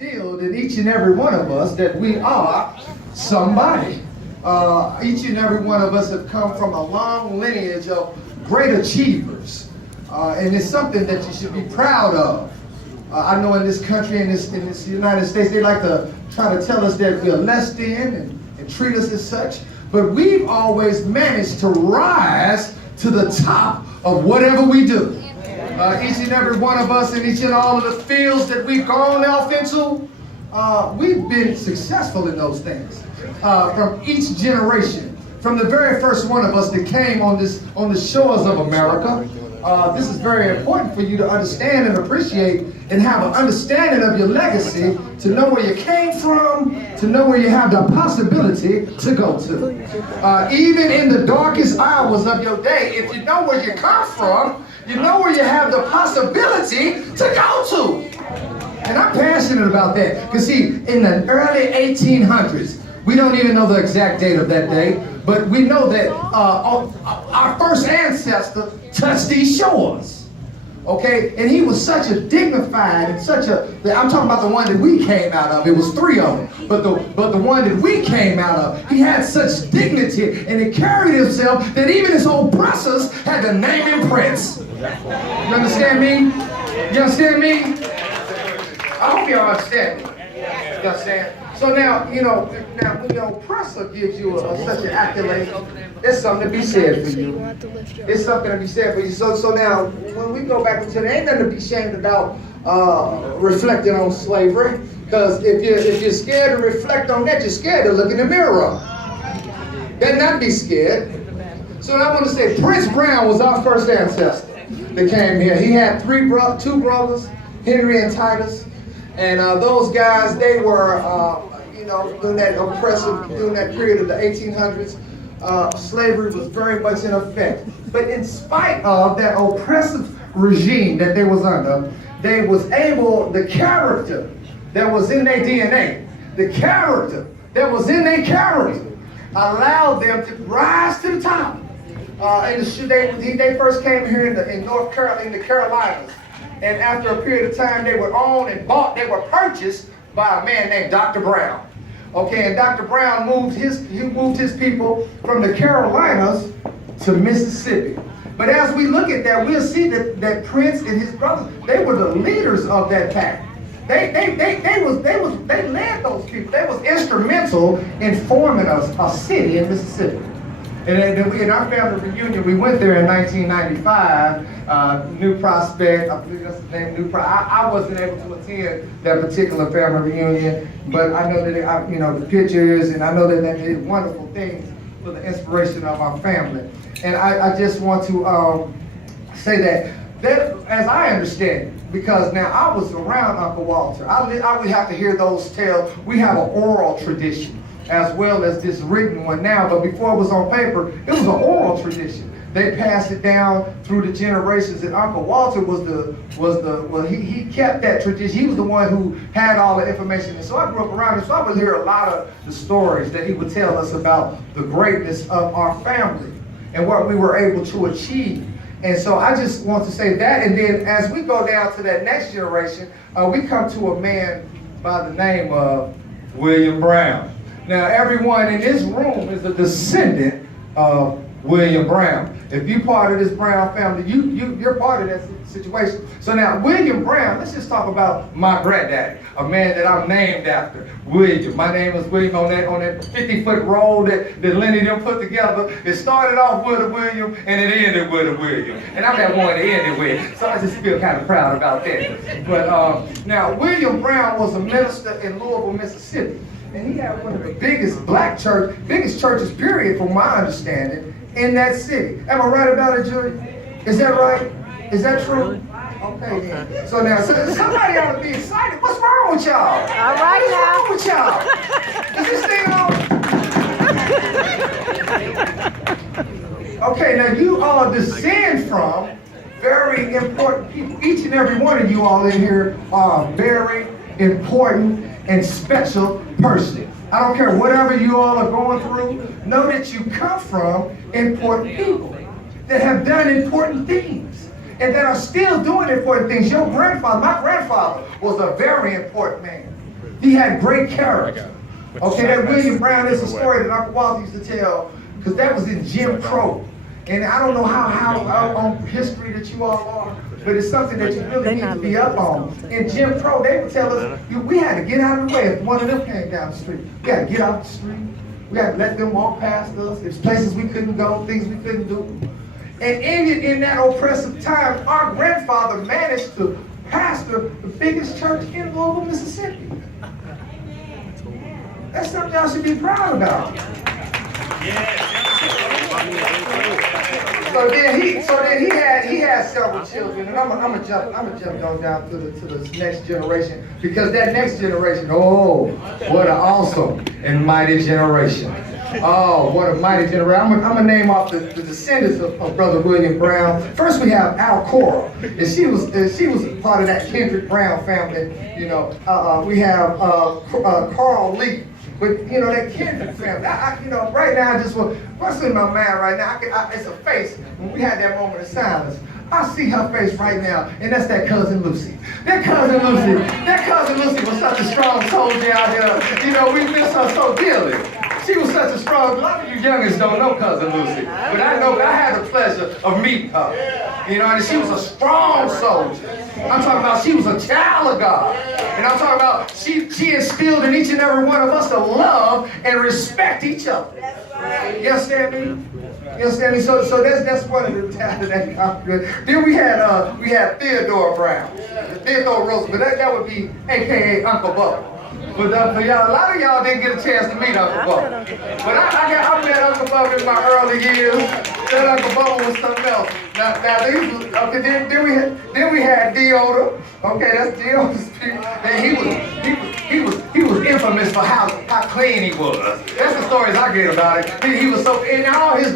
Instilled in each and every one of us that we are somebody. Each and every one of us have come from a long lineage of great achievers. And it's something that you should be proud of. I know in this country, in this United States, they like to try to tell us that we're less than and treat us as such. But we've always managed to rise to the top of whatever we do. Each and every one of us in each and all of the fields that we've gone off into, we've been successful in those things. From each generation, from the very first one of us that came on the shores of America, this is very important for you to understand and appreciate and have an understanding of your legacy, to know where you came from, to know where you have the possibility to go to. Even in the darkest hours of your day, if you know where you come from, you know where you have the possibility to go to. And I'm passionate about that. Because see, in the early 1800s, we don't even know the exact date of that day, but we know that our first ancestor touched these shores. Okay, and he was such a dignified and I'm talking about the one that we came out of. It was 3 of them, but the one that we came out of, he had such dignity and he carried himself that even his oppressors had to name him Prince. You understand me? You understand me? I hope y'all understand me. You understand? So now, when the oppressor gives you such an accolade, there's something to be said for you. It's something to be said for you. So now, when we go back into it, ain't nothing to be ashamed about reflecting on slavery. Because if you're scared to reflect on that, you're scared to look in the mirror. Better not be scared. So I want to say, Ms.Brown was our first ancestor that came here. He had two brothers, Henry and Titus. And those guys, they were, during that period of the 1800s, slavery was very much in effect. But in spite of that oppressive regime that they was under, they was able, the character that was in their DNA, the character that was in their character, allowed them to rise to the top. They first came here in North Carolina, in the Carolinas. And after a period of time, they were owned and bought, they were purchased by a man named Dr. Brown. Okay, and Dr. Brown moved his people from the Carolinas to Mississippi. But as we look at that, we'll see that Prince and his brothers, they were the leaders of that pack. They led those people. They was instrumental in forming a city in Mississippi. And in our family reunion, we went there in 1995, New Prospect, I believe that's the name, New Prospect. I wasn't able to attend that particular family reunion, but I know that, the pictures, and I know that they did wonderful things for the inspiration of our family. And I just want to say that as I understand it, because now I was around Uncle Walter, I would have to hear those tales. We have an oral tradition as well as this written one now, but before it was on paper, it was an oral tradition. They passed it down through the generations, and Uncle Walter he kept that tradition. He was the one who had all the information, and so I grew up around him, so I would hear a lot of the stories that he would tell us about the greatness of our family and what we were able to achieve. And so I just want to say that, and then as we go down to that next generation, we come to a man by the name of William Brown. Now, everyone in this room is a descendant of William Brown. If you're part of this Brown family, you're part of that situation. So now, William Brown, let's just talk about my granddaddy, a man that I'm named after, William. My name was William on that 50-foot roll that Lenny them put together. It started off with a William, and it ended with a William. And I'm that one to end it with, so I just feel kind of proud about that. But now, William Brown was a minister in Louisville, Mississippi. And he had one of the biggest churches, period, from my understanding, in that city. Am I right about it, Julie? Is that right? Is that true? Okay, then. So now, somebody ought to be excited. What's wrong with y'all? All right, What's wrong with y'all? Is this thing on? Okay, now you all descend from very important people. Each and every one of you all in here are very important and special person. I don't care whatever you all are going through, know that you come from important people that have done important things. and that are still doing important things. Your grandfather, my grandfather, was a very important man. He had great character. Okay, that William Brown is a story that Uncle Walter used to tell, because that was in Jim Crow. And I don't know how on history that you all are, but it's something that you really need to be up on. In Jim Crow, they would tell us we had to get out of the way if one of them came down the street. We had to get off the street. We had to let them walk past us. There's places we couldn't go, things we couldn't do. And in that oppressive time, our grandfather managed to pastor the biggest church in Louisville, Mississippi. That's something y'all should be proud about. So then he had several children, and I'm gonna jump on down to the next generation, because that next generation, oh, what an awesome and mighty generation. Oh, what a mighty generation. I'm gonna name off the descendants of Brother William Brown. First we have Al Cora, and she was part of that Kendrick Brown family. You know, we have Carl Lee. But, you know, that Kendrick family, right now, what's in my mind right now, it's a face. When we had that moment of silence, I see her face right now, and that's that cousin Lucy. That cousin Lucy was such a strong soldier out here. You know, we miss her so dearly. She was such a strong, a lot of you youngins don't know cousin Lucy, but I had the pleasure of meeting her. You know, and she was a strong soldier. I'm talking about she was a child of God. And I'm talking about she instilled in each and every one of us to love and respect each other. You understand me? You understand me? So that's one of the talents that got good. Then we had Theodore Brown. Theodore Roosevelt, that would be AKA Uncle Bubba. But for y'all, a lot of y'all didn't get a chance to meet Uncle Bubba. But I met Uncle Bubba in my early years. That Uncle Bubba was something else. Now these was, okay, then we had Deodor. Okay, that's Deodor's people. And he was infamous for how clean he was. That's the stories I get about it. He was so, in all his